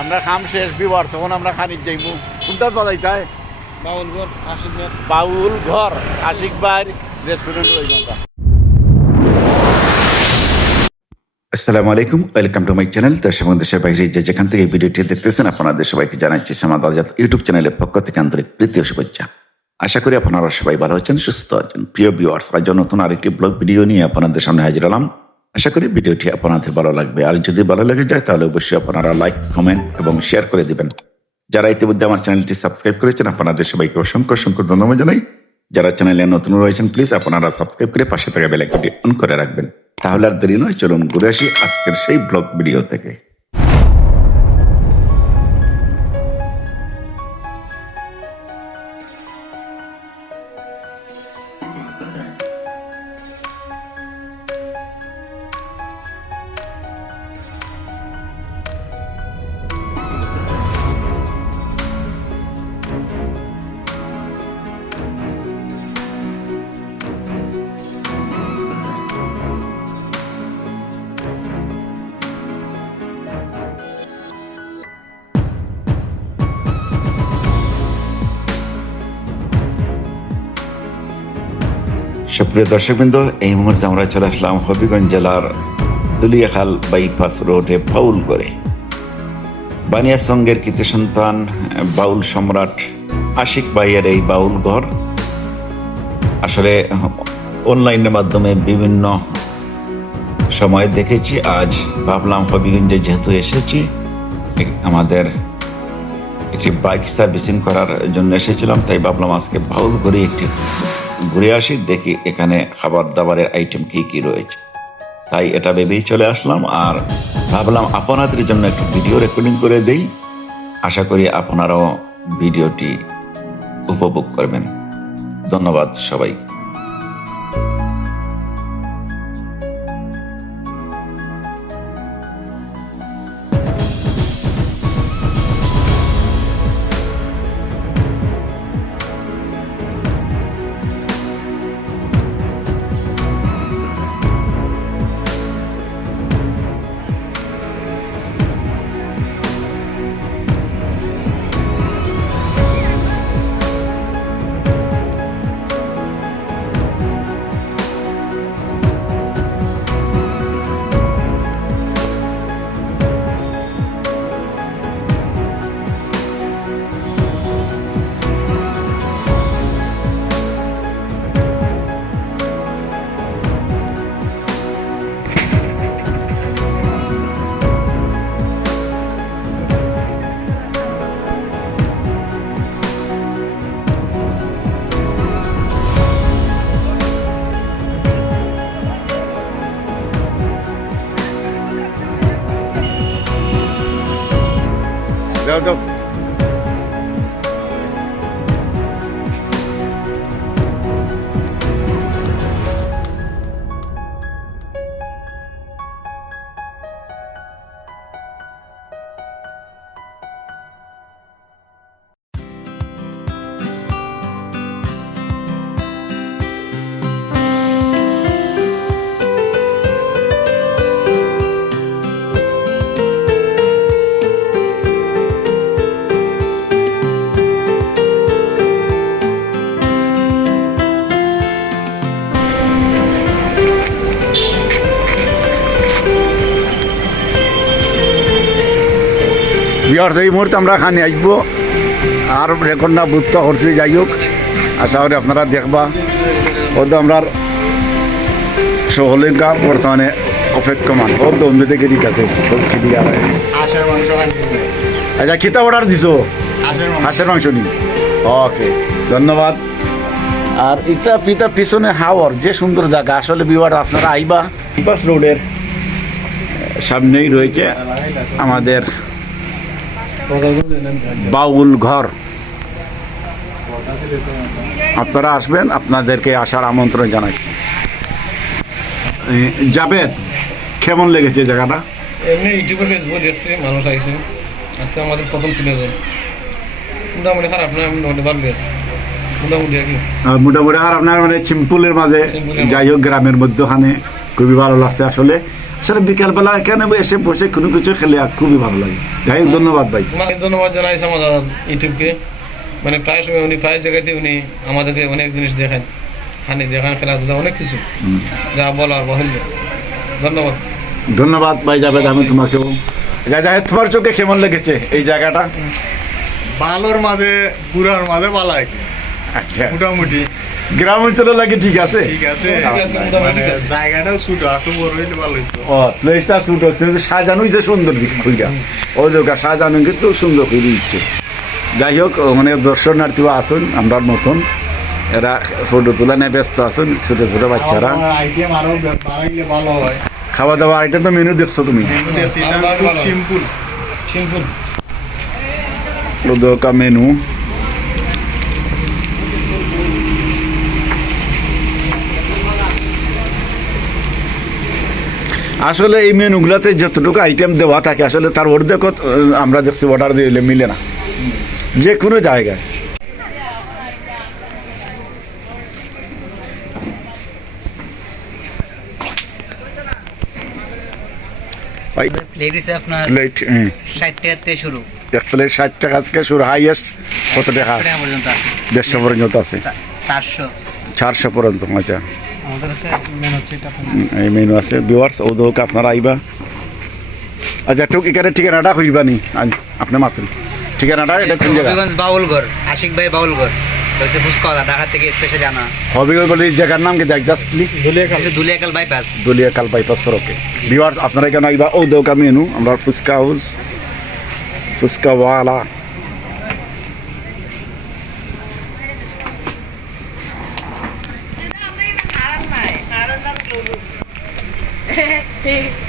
আমরা খাম শেষ বিবার তখন আমরা খানিক যাইব কোনটা বাজাই তাই? বাউলগড় আশিকগড় বাউল ঘর আশিক ভাই রেস্টুরেন্ট ওই ঘণ্টা আসসালামু আলাইকুম ওয়েলকাম টু মাই চ্যানেল। দেশ এবং দেশের বাইরে যে যেখান থেকে এই ভিডিওটি দেখতেছেন আপনাদের সবাইকে জানাচ্ছি সমাদ আজাদ ইউটিউব চ্যানেলের পক্ষ থেকে আন্তরিক প্রীতি ও শুভেচ্ছা। আশা করি আপনারা সবাই ভালো আছেন সুস্থ আছেন। প্রিয় ভিউয়ার্স আজ নতুন আরেকটি ব্লগ ভিডিও নিয়ে আপনাদের সামনে হাজির হলাম। আশা করি ভিডিওটি আপনাদের ভালো লাগবে। আর যদি ভালো লেগে যায়, তাহলে অবশ্যই আপনারা লাইক কমেন্ট এবং শেয়ার করে দিবেন। যারা ইতিমধ্যে আমার চ্যানেলটি সাবস্ক্রাইব করেছেন, আপনাদের সবাইকে অসংখ্য অসংখ্য ধন্যবাদ জানাই। যারা চ্যানেলে নতুন রয়েছেন প্লিজ আপনারা সাবস্ক্রাইব করে পাশে থাকা বেলাইকনটি অন করে রাখবেন। তাহলে আর দেরি নয়, চলুন ঘুরে আসি আজকের সেই ব্লগ ভিডিও থেকে। সুপ্রিয় দর্শকবৃন্দ, এই মুহূর্তে আমরা চলে আসলাম হবিগঞ্জ জেলার দুলিয়াখাল বাইপাস রোডে বাউল করে বানিয়া সঙ্গের কৃতি সন্তান, বাউল সম্রাট আশিক ভাইয়ের এই বাউল ঘর। আসলে অনলাইনের মাধ্যমে বিভিন্ন সময় দেখেছি, আজ ভাবলাম হবিগঞ্জে যেহেতু এসেছি আমাদের একটি বাইক সার্ভিসিং করার জন্য এসেছিলাম, তাই ভাবলাম আজকে বাউল করে একটি ঘুরে আসি, দেখি এখানে খাবার দাবারের আইটেম কী কী রয়েছে। তাই এটা ভেবেই চলে আসলাম, আর ভাবলাম আপনাদের জন্য একটু ভিডিও রেকর্ডিং করে দেই। আশা করি আপনারাও ভিডিওটি উপভোগ করবেন। ধন্যবাদ সবাই বিহার এই মুহূর্তে আমরা খানি আসব আর রেকর্ড না বুঝতে করছি যাই হোক আশা করি আপনারা দেখবা। ও তো আমরা সকলের বর্তমানে অপেক্ষমান। ও তো অন্য থেকে ঠিক আছে সব খেলি আর আচ্ছা খিতা অর্ডার দিছো? হাঁসের মাংস। হাঁসের মাংস নি? ওকে ধন্যবাদ। আর এটা পিতা পিছনে হাওয়ার যে সুন্দর জায়গা আসলে বিবার আপনারা আইবা। বাস রোডের সামনেই রয়েছে আমাদের বাউল ঘর। আপনারা আসবেন আপনাদেরকে আসার আমন্ত্রণ জানাচ্ছি জাবেদ কেমন লেগেছে জায়গাটা? এমনি ইউটিউবে ফেসবুকে মানুষ আইছে। আজকে আমাদের প্রথম মোটামুটি খারাপ না মোটামুটি ভালো গেছে মোটামুটি আর কি। মোটামুটি আর আপনার মানে সিম্পলের মাঝে। যাই হোক গ্রামের মধ্যখানে খুবই ভালো লাগছে আসলে। আসলে বিকালবেলা এখানে এসে বসে কোনো কিছু খেলে আর খুবই ভালো লাগে। যাই হোক ধন্যবাদ ভাই। তোমাকে ধন্যবাদ জানাই আমাদের ইউটিউবকে। মানে প্রায় সময় উনি প্রায় জায়গাতে উনি আমাদেরকে অনেক জিনিস দেখেন। হানি দেখান খেলাধুলা অনেক কিছু। যা বলার বাহুল্য। ধন্যবাদ। ধন্যবাদ ভাই জাভেদ আমি তোমাকেও। যা যাই তোমার চোখে কেমন লেগেছে এই জায়গাটা? ভালোর মাঝে বুড়ার মাঝে বালাই আচ্ছা। মোটামুটি। গ্রাম অঞ্চলে লাগে ঠিক আছে? ঠিক আছে। মানে জায়গাটাও ছোট একটু বড় হইলে ভালো হইতো। ও প্লেসটা শুট হচ্ছে সাজানো হয়েছে সুন্দর খুঁজা ও জায়গা সাজানো কিন্তু সুন্দর করে দিচ্ছে। যাই হোক মানে দর্শনার্থীও আসুন আমরা মতন এরা ফটো তোলা নিয়ে ব্যস্ত আছেন ছোট ছোট বাচ্চারা। আইটেম আরও বাড়াইলে ভালো হয়। খাওয়া দাওয়া আইটেম তো মেনু দেখছ তুমি? মেনু আসলে এই মেনুগুলাতে যতটুকু আইটেম দেওয়া থাকে আসলে তার অর্ধেক আমরা দেখছি অর্ডার দিলে মিলে না। যে কোনো জায়গায়। ভাই প্লেট হিসেবে আপনার প্লেট ষাট শুরু। এক প্লেট ষাট টাকা থেকে শুরু হাইয়েস্ট কত টাকা? টাকা পর্যন্ত আছে। দেড়শো পর্যন্ত আছে। চারশো চারশো পর্যন্ত আচ্ছা। আমাদের কাছে মেন হচ্ছে এটা এই মেনু আছে। ভিউয়ার্স ও দোক আপনারা আইবা। আচ্ছা ঠিক এখানে ঠিকানাটা হইবা নি আজ- আপনি মাত্র। ঠিকানাটা এটা কোন জায়গা? হবিগঞ্জ বাউলঘর আশিক ভাই ফুসকলা ঢাকা থেকে স্পেশালি আনা হবিগঞ্জ বলে জায়গার নাম কি? দেখ জাস্টলি এটা দুলিয়াকাল বাইপাস দলিয়া কাল বাইপাস সড়কে। ভিউয়ার্স আপনারা এখানে আইবা। ও দোকা মেনু আমরা ফুচকা হাউস ফুচকাওয়ালা। he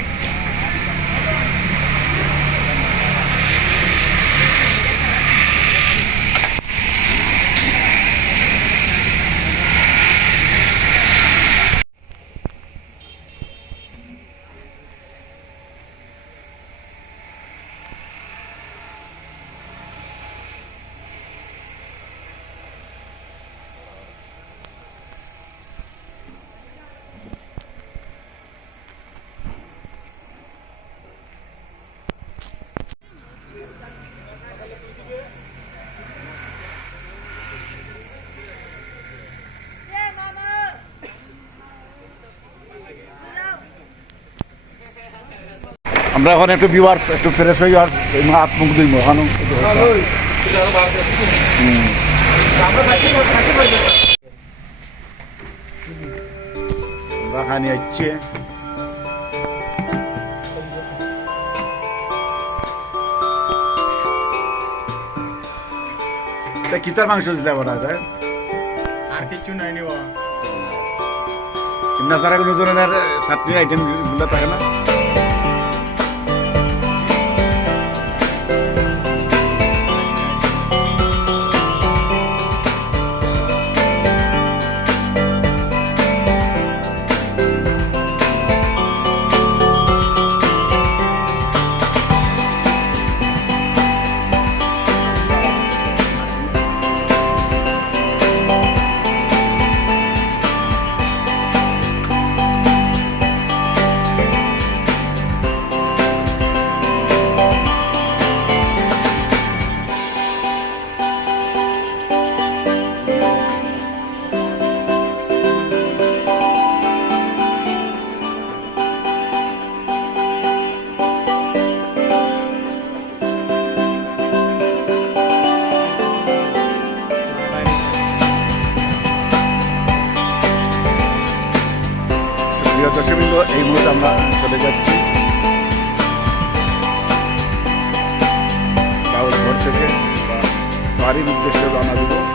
আমরা এখন একটু ভিউয়ার্স একটু ফ্রেশ হয়ে যাওয়ার হাত মুখ দুই ওখানে আমরা খানি কিতার মাংস দিলে বলা যায় আর কিছু নাই নেওয়া। না তারা কোনো ধরনের চাটনির আইটেমগুলো থাকে না? চলে যাচ্ছি। বাউল ঘর থেকে বাড়ির উদ্দেশ্যে রওনা দিব।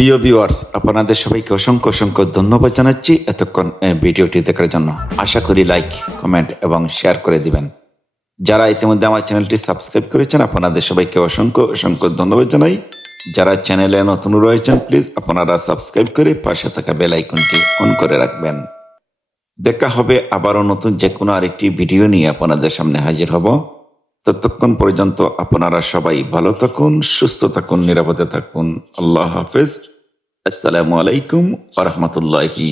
প্রিয় ভিউয়ার্স আপনাদের সবাইকে অসংখ্য অসংখ্য ধন্যবাদ জানাচ্ছি এতক্ষণ ভিডিওটি দেখার জন্য। আশা করি লাইক কমেন্ট এবং শেয়ার করে দিবেন। যারা ইতিমধ্যে আমার চ্যানেলটি সাবস্ক্রাইব করেছেন, আপনাদের সবাইকে অসংখ্য অসংখ্য ধন্যবাদ জানাই। যারা চ্যানেলে নতুন রয়েছেন প্লিজ আপনারা সাবস্ক্রাইব করে পাশে থাকা বেল আইকনটি অন করে রাখবেন। দেখা হবে আবারও নতুন যে কোনো আরেকটি ভিডিও নিয়ে আপনাদের সামনে হাজির হব। ততক্ষণ পর্যন্ত আপনারা সবাই ভালো থাকুন, সুস্থ থাকুন, নিরাপদে থাকুন। আল্লাহ হাফেজ। আসসালামু আলাইকুম আ রহমতুল্লাহি